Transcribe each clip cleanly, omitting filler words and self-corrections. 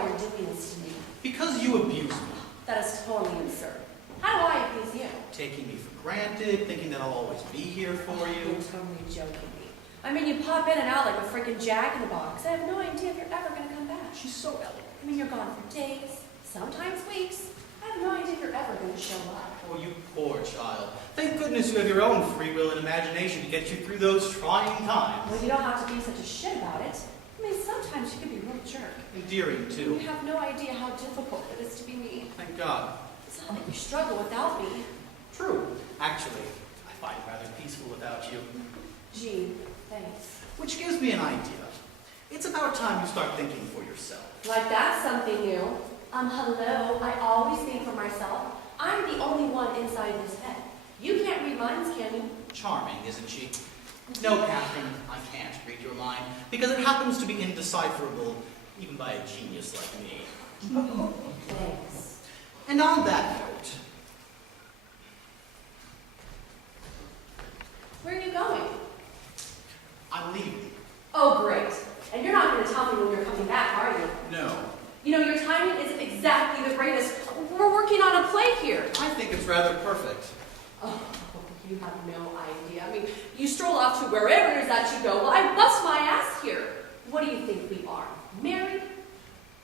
why you're doing this to me. Because you abuse me. That is totally absurd. How do I abuse you? Taking me for granted, thinking that I'll always be here for you. You're totally joking me. I mean, you pop in and out like a freaking jack in the box. I have no idea if you're ever going to come back. She's so elegant. I mean, you're gone for days, sometimes weeks. I have no idea if you're ever going to show up. Oh, you poor child. Thank goodness you have your own free will and imagination to get you through those trying times. Well, you don't have to be such a shit about it. I mean, sometimes you can be a real jerk. Endearing, too. You have no idea how difficult it is to be me. Thank God. It's not like you struggle without me. True. Actually, I find it rather peaceful without you. Gee, thanks. Which gives me an idea. It's about time you start thinking for yourself. Like that's something new. Hello, I always think for myself. I'm the only one inside this head. You can't read minds, can you? Charming, isn't she? No, Catherine, I can't read your mind, because it happens to be indecipherable, even by a genius like me. Thanks. And on that note... Where are you going? I'm leaving. Oh, great. And you're not going to tell me when you're coming back, are you? No. You know, your timing isn't exactly the greatest. We're working on a play here. I think it's rather perfect. Oh, you have no idea. I mean, you stroll off to wherever it is that you go. Well, I bust my ass here. What do you think we are? Married?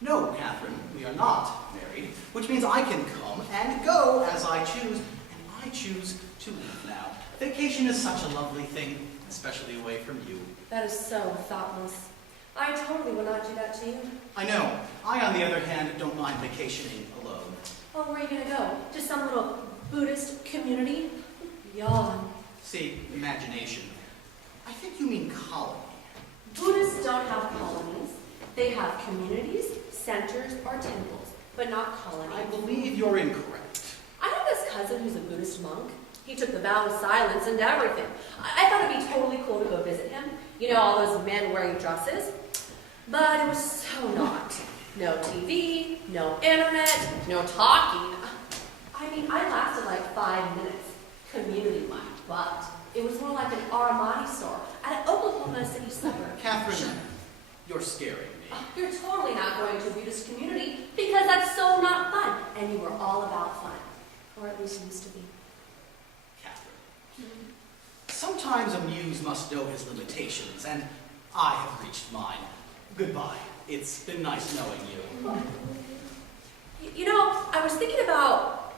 No, Catherine, we are not married, which means I can come and go as I choose, and I choose to leave now. Vacation is such a lovely thing, especially away from you. That is so thoughtless. I totally will not do that to you. I know. I, on the other hand, don't mind vacationing alone. Oh, where are you going to go? To some little Buddhist community? Yawn. See, imagination. I think you mean colony. Buddhists don't have colonies. They have communities, centers, or temples, but not colonies. I believe you're incorrect. I have this cousin who's a Buddhist monk. He took the vow of silence and everything. I thought it'd be totally cool to go visit him. You know, all those men wearing dresses. But it was so not. No TV, no internet, no talking. I mean, I lasted like 5 minutes, community-wide, but it was more like an Armani store at an Oklahoma City suburb. Catherine, you're scaring me. You're totally not going to a Buddhist community because that's so not fun. And you were all about fun. Or at least used to be. Catherine, sometimes a muse must know his limitations, and I have reached mine. Goodbye. It's been nice knowing you. You know, I was thinking about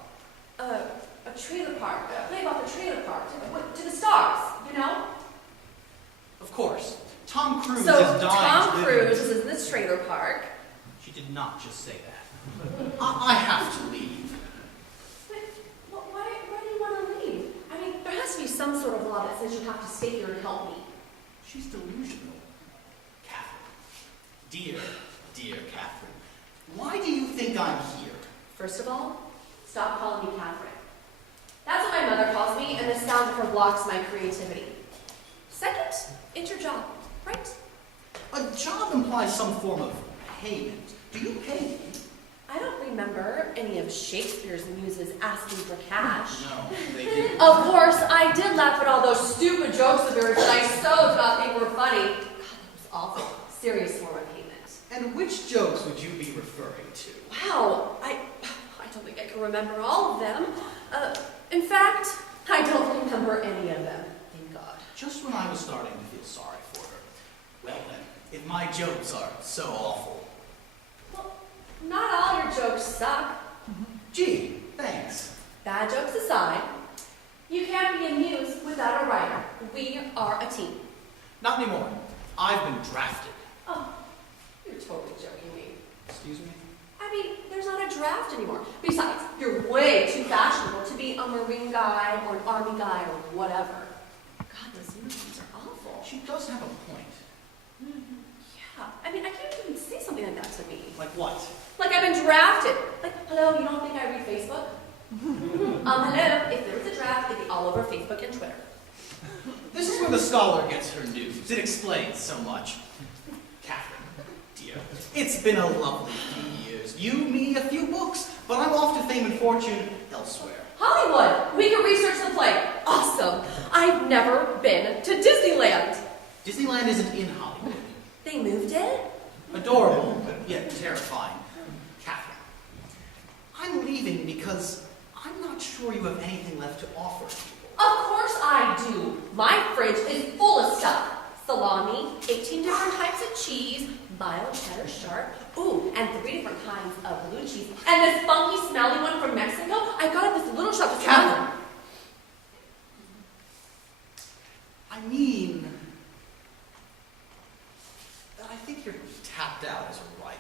a trailer park, a play about the trailer park, to the stars, you know? Of course. Tom Cruise So is dying Tom to Cruise is in this trailer park. She did not just say that. I have to leave. But why do you want to leave? I mean, there has to be some sort of law that says you have to stay here and help me. She's delusional. Catherine. Dear, dear Catherine. Why do you think I'm here? First of all, stop calling me Catherine. That's what my mother calls me, and the sound of her blocks my creativity. Second, it's your job, right? A job implies some form of payment. Do you pay me? I don't remember any of Shakespeare's muses asking for cash. No, they didn't. Of course, I did laugh at all those stupid jokes of yours that I so did not think were funny. God, that was awful. Serious form of payment. And which jokes would you be referring to? Wow, I don't think I can remember all of them. In fact, I don't remember any of them. Thank God. Just when I was starting to feel sorry for her. Well then, if my jokes are so awful. Well, not all your jokes suck. Gee, thanks. Bad jokes aside, you can't be a muse without a writer. We are a team. Not anymore. I've been drafted. Oh, you're totally joking me. Excuse me? I mean, there's not a draft anymore. Besides, you're way too fashionable to be a Marine guy or an Army guy or whatever. God, those uniforms are awful. She does have a point. Yeah, I mean, I can't even say something like that to me. Like what? Like I've been drafted. Like, hello, you don't think I read Facebook? Hello, if there was a draft, it'd be all over Facebook and Twitter. This is where the scholar gets her news. It explains so much. Catherine, dear, it's been a lovely few years. You, me, a few books, but I'm off to fame and fortune elsewhere. Hollywood! We can research the play. Awesome! I've never been to Disneyland. Disneyland isn't in Hollywood. They moved it? Adorable, but yet terrifying. I'm leaving because I'm not sure you have anything left to offer people. Of course I do. My fridge is full of stuff. Salami, 18 different types of cheese, mild cheddar sharp, ooh, and 3 different kinds of blue cheese. And this funky, smelly one from Mexico, I got at this little shop. Catherine! I mean, I think you're tapped out as a writer.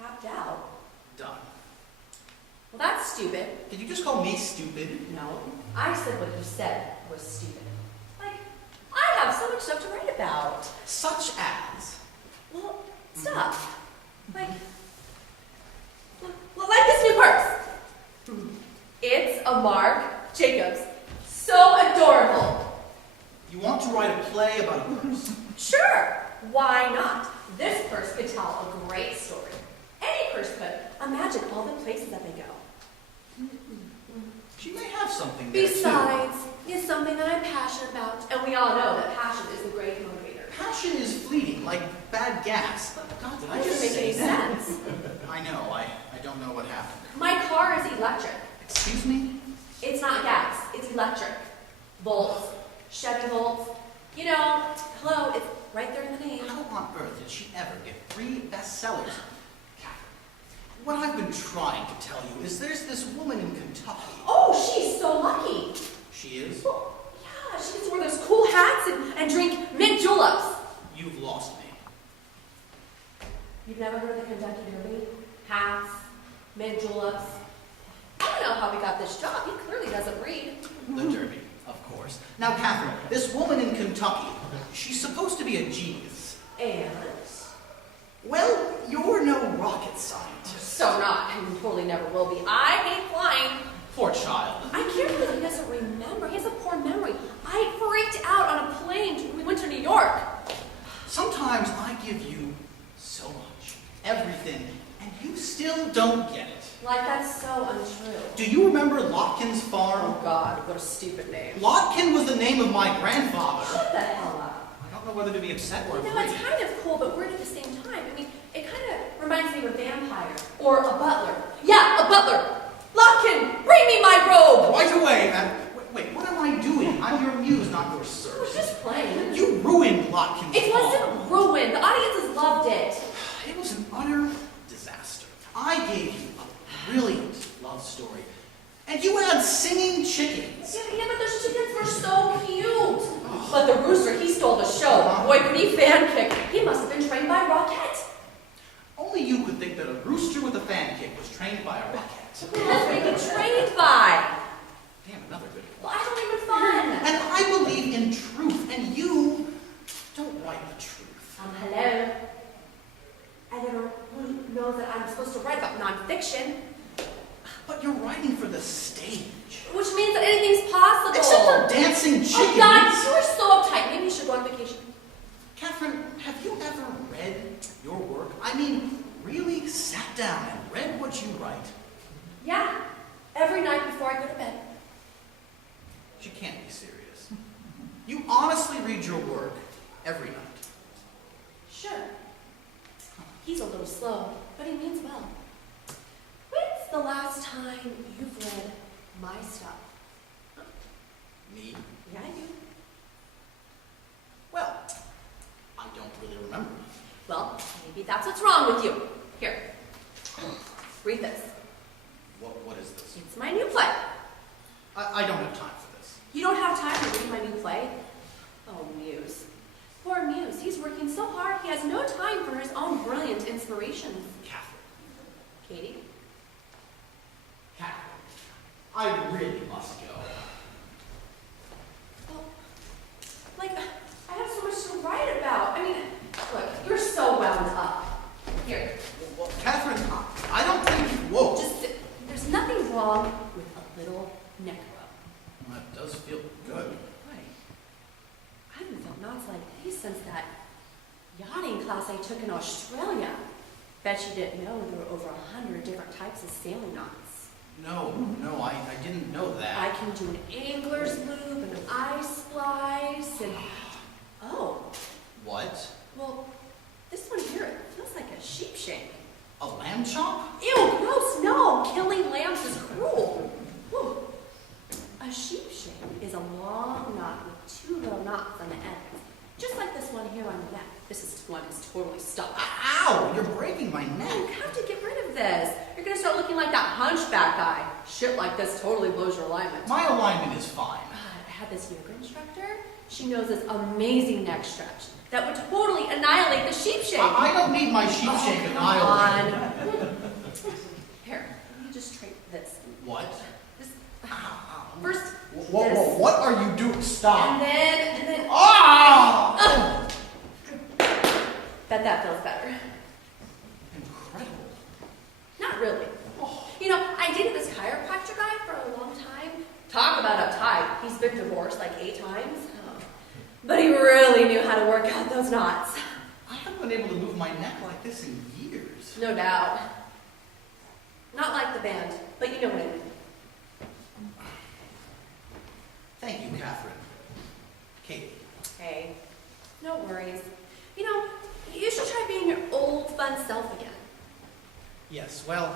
Tapped out? Done. Well, that's stupid. Did you just call me stupid? No, I said what you said was stupid. Like, I have so much stuff to write about. Such as? Well, stuff. Like this new purse. It's a Marc Jacobs. So adorable. You want to write a play about a purse? Sure, why not? This purse could tell a great story. Any purse could. Imagine all the places that they go. She may have something there, Besides, it's something that I'm passionate about, and we all know that passion is a great motivator. Passion is fleeting, like bad gas. God, did I That just doesn't say make any that? sense. I know, I don't know what happened. My car is electric. Excuse me? It's not gas, it's electric. Volts, Chevy Volts. You know, hello, it's right there in the name. How on earth did she ever get 3 bestsellers? Catherine, what I've been trying to tell you is there's this woman in Kentucky. Oh, she's so lucky. She is? Well, yeah, she gets to wear those cool hats and drink mint juleps. You've lost me. You've never heard of the Kentucky Derby? Hats, mint juleps. I don't know how we got this job. He clearly doesn't read. The Derby, of course. Now, Catherine, this woman in Kentucky, she's supposed to be a genius. And? Well, you're no rocket scientist. So not, and totally never will be. I hate flying. Poor child. I can't believe he doesn't remember. He has a poor memory. I freaked out on a plane when we went to New York. Sometimes I give you so much, everything, and you still don't get it. Like, that's so untrue. Do you remember Lotkin's farm? Oh, God, what a stupid name. Lotkin was the name of my grandfather. Shut the hell up. I don't know whether to be upset or You know, afraid. it's kind of cool, but weird at the same time. I mean, it kind of reminds me of a vampire. Or a butler. Yeah, a butler. Lotkin, bring me my robe! Right away, man. Wait, what am I doing? I'm your muse, not your I was servant. just playing. You ruined Lotkin's It farm. wasn't ruined. The audiences loved it. It was an utter disaster. I gave you a brilliant love story, and you had singing chickens. Yeah, but those chickens were so cute. But the rooster, he stole the show. Boy, could he fan kick. He must have been trained by Rocket. Only you could think that a rooster with a fan kick was trained by a rocket. Who else would he be trained by? Damn, another good Well, one. I don't even fun. And I believe in truth, and you don't write the truth. Hello. Editor, who knows that I'm supposed to write about nonfiction? But you're writing for the stage. Which means that anything's possible. Except for dancing chickens. Oh, God, you are so uptight. Maybe you should go on vacation. Catherine, have you ever read your work? I mean, really sat down and read what you write? Yeah, every night before I go to bed. She can't be serious. You honestly read your work every night. Sure. He's a little slow, but he means well. When's the last time you've read my stuff? Me? Yeah, you. Well, I don't really remember. Well, maybe that's what's wrong with you. Here, read this. What is this? It's my new play. I don't have time for this. You don't have time to read my new play? Oh, Muse. Poor Muse. He's working so hard, he has no time for his own brilliant inspirations. Catherine. Katie? Catherine, I really must go. Well, like, I have so much to write about. I mean, look, you're so wound up. Here, Well, Catherine, I don't think you woke. just sit. There's nothing wrong with a little neck rub. That does feel good. Right. I haven't felt knots like these since that yachting class I took in Australia. Bet you didn't know there were over 100 different types of sailing knots. No, I didn't know that. I can do an angler's loop and an eye splice and... Oh, What? well, this one here, it feels like a sheep shank. A lamb chop? Ew, gross, no! around the neck. This one is totally stuck. Ow! You're breaking my You neck. have to get rid of this. You're gonna start looking like that hunchback guy. Shit like this totally blows your alignment. My alignment is fine. I had this yoga instructor. She knows this amazing neck stretch that would totally annihilate the sheep shape. I don't need my sheep shape annihilated. Here, let me just try this. What? This. Ow. First, Whoa, this. what are you doing? Stop. And then. Ah! Bet that feels better. Incredible. Not really. Oh. You know, I dated this chiropractor guy for a long time. Talk about uptight. He's been divorced like 8 times. But he really knew how to work out those knots. I haven't been able to move my neck like this in years. No doubt. Not like the band, but you know what I mean. Thank you, Catherine. Katie. Hey, no worries. You know, you should try being your old, fun self again. Yes, well,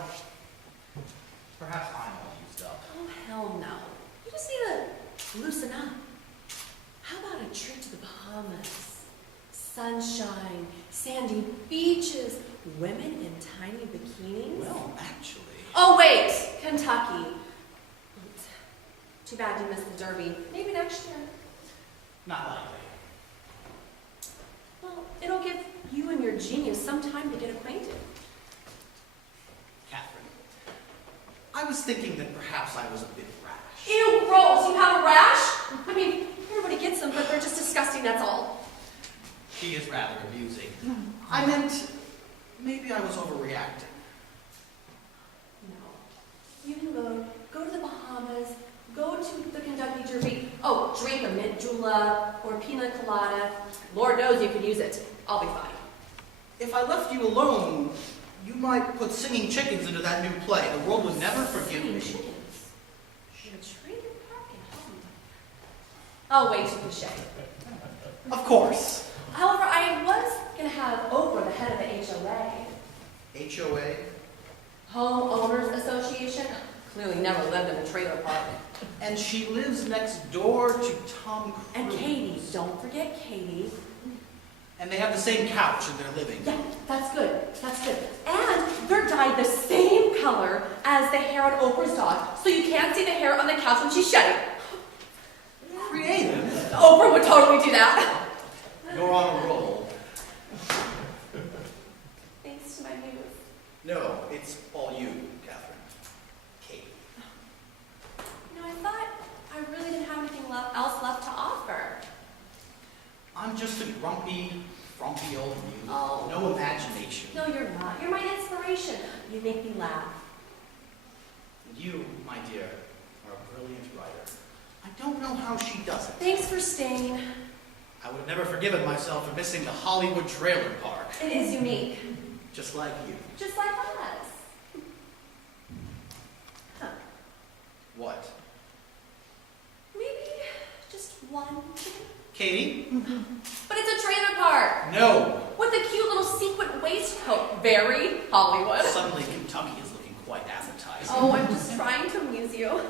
perhaps I'm all used up. Oh, hell no. You just need to loosen up. How about a trip to the Bahamas? Sunshine, sandy beaches, women in tiny bikinis. Well, actually. Oh, wait, Kentucky. Too bad you missed the Derby. Maybe next year. Not likely. Well, it'll give you and your genius some time to get acquainted. Catherine, I was thinking that perhaps I was a bit rash. Ew, gross, you have a rash? I mean, everybody gets them, but they're just disgusting, that's all. She is rather amusing. I meant, maybe I was overreacting. No. You can go to the Bahamas, go to the Kentucky Derby. Oh, drink a mint julep or pina colada. Lord knows you could use it. I'll be fine. If I left you alone, you might put singing chickens into that new play. The world would never forgive Singing me. chickens. In a trailer park in Hollywood. Oh, way too cliche. Of course. However, I was going to have Oprah, the head of the HOA. HOA? Homeowners Association. Clearly never lived in a trailer park. And she lives next door to Tom Cruise. And Katie, don't forget Katie. And they have the same couch in their living Yeah, room. that's good. That's good. And they're dyed the same color as the hair on Oprah's dog, so you can't see the hair on the couch when she's shedding. Creative. Oprah would totally do that. You're on a roll. Thanks to my muse. No, it's all you, Catherine. Katie. You know, I thought I really didn't have anything else left to offer. I'm just a grumpy, frumpy old mute. Oh. No imagination. No, you're not. You're my inspiration. You make me laugh. And you, my dear, are a brilliant writer. I don't know how she does it. Thanks for staying. I would have never forgiven myself for missing the Hollywood trailer park. It is unique. Just like you. Just like us. Huh. What? Maybe just one chicken? Katie? But it's a trailer park. No. With a cute little sequin waistcoat. Very Hollywood. Suddenly Kentucky is looking quite appetizing. Oh, I'm just trying to amuse you.